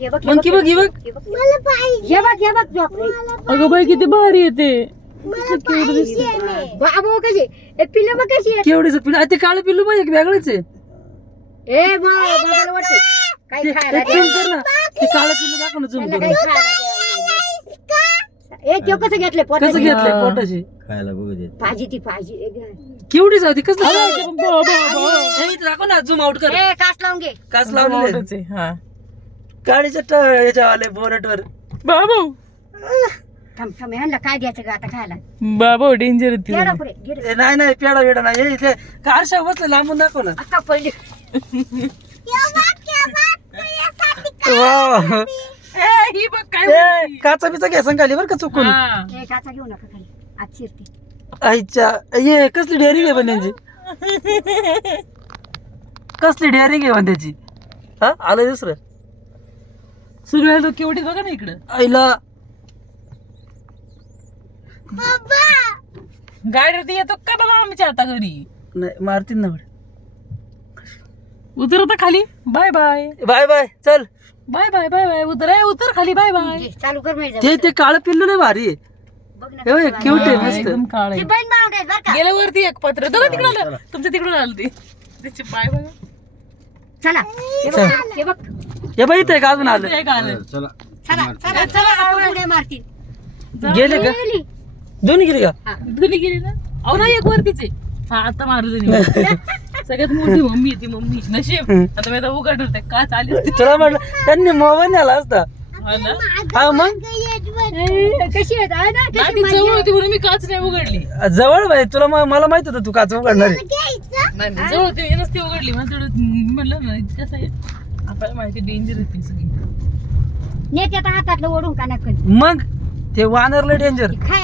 हे बघ मंकी बघ ही बघ. मला पाहिजे. हे बघ झोपले. अगं बाई किती भारी येते. मला पाहिजे. बाबू कशी ए पिल्लं बघ कशी आहे. केवढीच पिल्लू ते काळं पिल्लू पाहिजे वेगळंच आहे. ए बाबाला वाटते काही खायला ते झूम कर ना ते काळं पिल्लू दाखव ना झूम त्याला करून. काही खायला द्यावं. ए ते कसं घेतलं कसं पोटात घेतलंय पोटाशी. खायला बघू दे. भाजी ती भाजी केवढीच आहे ती कसं दाखव ना झूम आउट कर. ए कास लावून घे. कास लावलेले गाडीच्या याच्यावाले बोनटवर. बाबू थांब ह्यांना काय द्यायचं का आता खायला. बाबू डेंजर पेढा पुढे घे रे. ए, नाही पेडा वेडा नाही हे इथे कारशा बसले लांबून दाखव ना. आता पडली. वाव. ही बघ काय ए, काचा बिचा घ्या खाली बरं का चुकून. ए काचा घेऊ नका खाली आज शिरते. आईच्या ये कसली डेअरिंग आहे पण त्यांची. कसली डेअरिंग आहे पण त्याची. हा आलं दुसरं सगळ्या केवढी बघा ना इकडं. आईला गाडीवरती येतो का बाबा आमच्या आता घरी. नाही मारतील ना. उतर आता खाली. बाय बाय बाय बाय चल. बाय बाय बाय बाय उतर उतर खाली. Bye bye. घे, चालू कर मी ते काळं पिल्लू लय भारी आहे. बघ ना हे बघ, कसं cute आहे वाटलं. मस्त. एकदम काळ ती बहीण भावंड आहेत बरं का. गेल्या वरती एक पत्र दोघं तिकडून आलं. तुमच्या तिकडून आलं ते त्याचे पाय बघा. चला हे बघ, हे बघ हे बाई इथे का अजून आलं. ते काय आलं. चला चला आपण उड्या मारतील. गेले का गेली. दोन्ही गेली का. धुली गेली ना. अहो ना एक वरतीच आहे. हा आता मारलं सगळ्यात मोठी मम्मी आहे ती मम्मी. नशीब आता मी आता उघडलं ते का चालेल. तुला म्हटलं त्यांनी मोबाईल नेला असता. हा मग कशी आहेत आहे ना कशी जवळ होती म्हणून मी काच नाही उघडली. जवळ बाई तुला मला माहित होतं तू काच उघडणार आहे. नाही जवळ होती मी नसती उघडली. मला थोडं म्हणलं ना कसं आहे आपल्याला माहिती डेंजर आहे ती सगळी. नेत्यात हातातलं ओढून का नका मग ते वानरला डेंजर. खाय